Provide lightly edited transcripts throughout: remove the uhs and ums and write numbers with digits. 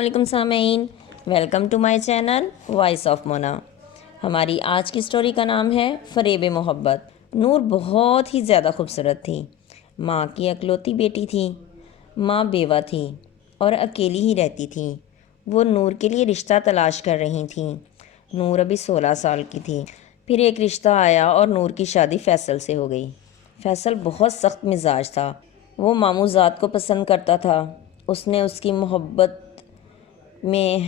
علیکم سامعین، welcome to my channel voice of Mona. ہماری آج کی سٹوری کا نام ہے فریب محبت۔ نور بہت ہی زیادہ خوبصورت تھی۔ ماں کی اکلوتی بیٹی تھی۔ ماں بیوہ تھی اور اکیلی ہی رہتی تھی۔ وہ نور کے لیے رشتہ تلاش کر رہی تھیں۔ نور ابھی 16 سال کی تھی۔ پھر ایک رشتہ آیا اور نور کی شادی فیصل سے ہو گئی۔ فیصل بہت سخت مزاج تھا۔ وہ ماموں ذات کو پسند کرتا تھا۔ اس نے اس کی محبت میں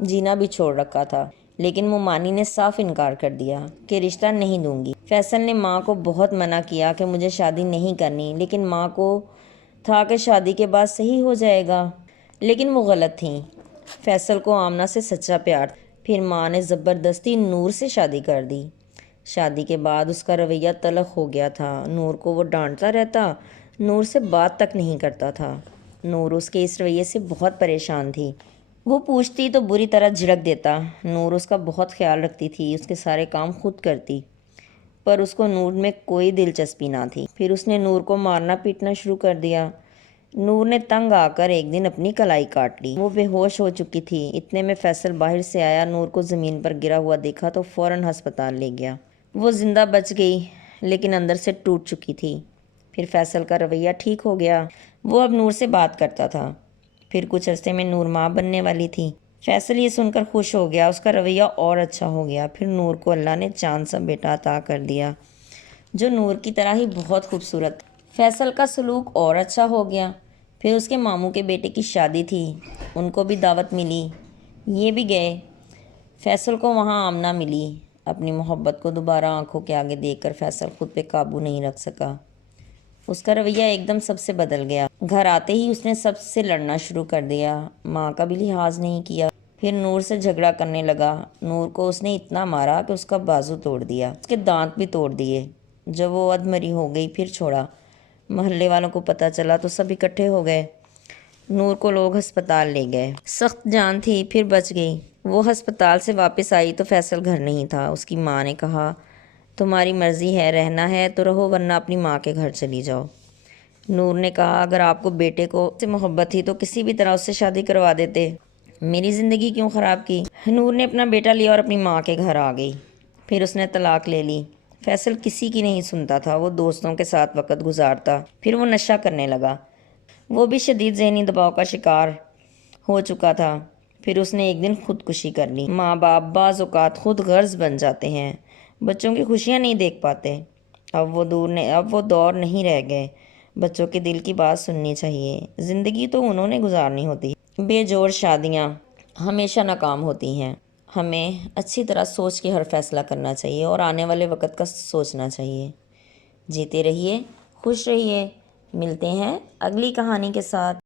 جینا بھی چھوڑ رکھا تھا، لیکن ممانی نے صاف انکار کر دیا کہ رشتہ نہیں دوں گی۔ فیصل نے ماں کو بہت منع کیا کہ مجھے شادی نہیں کرنی، لیکن ماں کو تھا کہ شادی کے بعد صحیح ہو جائے گا، لیکن وہ غلط تھیں۔ فیصل کو آمنہ سے سچا پیار تھا۔ پھر ماں نے زبردستی نور سے شادی کر دی۔ شادی کے بعد اس کا رویہ تلخ ہو گیا تھا۔ نور کو وہ ڈانٹتا رہتا، نور سے بات تک نہیں کرتا تھا۔ نور اس کے اس رویے سے بہت پریشان تھی۔ وہ پوچھتی تو بری طرح جھڑک دیتا۔ نور اس کا بہت خیال رکھتی تھی، اس کے سارے کام خود کرتی، پر اس کو نور میں کوئی دلچسپی نہ تھی۔ پھر اس نے نور کو مارنا پیٹنا شروع کر دیا۔ نور نے تنگ آ کر ایک دن اپنی کلائی کاٹ لی۔ وہ بے ہوش ہو چکی تھی۔ اتنے میں فیصل باہر سے آیا، نور کو زمین پر گرا ہوا دیکھا تو فوراً ہسپتال لے گیا۔ وہ زندہ بچ گئی، لیکن اندر سے ٹوٹ چکی تھی۔ پھر فیصل کا رویہ ٹھیک ہو گیا۔ وہ اب نور سے بات کرتا تھا۔ پھر کچھ عرصے میں نور ماں بننے والی تھی۔ فیصل یہ سن کر خوش ہو گیا، اس کا رویہ اور اچھا ہو گیا۔ پھر نور کو اللہ نے چاند سا بیٹا عطا کر دیا، جو نور کی طرح ہی بہت خوبصورت۔ فیصل کا سلوک اور اچھا ہو گیا۔ پھر اس کے ماموں کے بیٹے کی شادی تھی، ان کو بھی دعوت ملی، یہ بھی گئے۔ فیصل کو وہاں آمنہ ملی۔ اپنی محبت کو دوبارہ آنکھوں کے آگے دیکھ کر فیصل خود پہ قابو نہیں رکھ سکا۔ اس کا رویہ ایک دم سب سے بدل گیا۔ گھر آتے ہی اس نے سب سے لڑنا شروع کر دیا، ماں کا بھی لحاظ نہیں کیا۔ پھر نور سے جھگڑا کرنے لگا۔ نور کو اس نے اتنا مارا کہ اس کا بازو توڑ دیا، اس کے دانت بھی توڑ دیے۔ جب وہ ادھمری ہو گئی پھر چھوڑا۔ محلے والوں کو پتہ چلا تو سب اکٹھے ہو گئے۔ نور کو لوگ ہسپتال لے گئے۔ سخت جان تھی، پھر بچ گئی۔ وہ ہسپتال سے واپس آئی تو فیصل گھر نہیں تھا۔ اس کی ماں نے کہا، تمہاری مرضی ہے، رہنا ہے تو رہو ورنہ اپنی ماں کے گھر چلی جاؤ۔ نور نے کہا، اگر آپ کو بیٹے کو سے محبت تھی تو کسی بھی طرح اس سے شادی کروا دیتے، میری زندگی کیوں خراب کی؟ نور نے اپنا بیٹا لیا اور اپنی ماں کے گھر آ گئی۔ پھر اس نے طلاق لے لی۔ فیصل کسی کی نہیں سنتا تھا۔ وہ دوستوں کے ساتھ وقت گزارتا۔ پھر وہ نشہ کرنے لگا۔ وہ بھی شدید ذہنی دباؤ کا شکار ہو چکا تھا۔ پھر اس نے ایک دن خودکشی کر لی۔ ماں باپ بعض اوقات خود غرض بن جاتے ہیں، بچوں کی خوشیاں نہیں دیکھ پاتے۔ اب وہ دور نہیں رہ گئے۔ بچوں کے دل کی بات سننی چاہیے، زندگی تو انہوں نے گزارنی ہوتی ہے۔ بے جوڑ شادیاں ہمیشہ ناکام ہوتی ہیں۔ ہمیں اچھی طرح سوچ کے ہر فیصلہ کرنا چاہیے اور آنے والے وقت کا سوچنا چاہیے۔ جیتے رہیے، خوش رہیے۔ ملتے ہیں اگلی کہانی کے ساتھ۔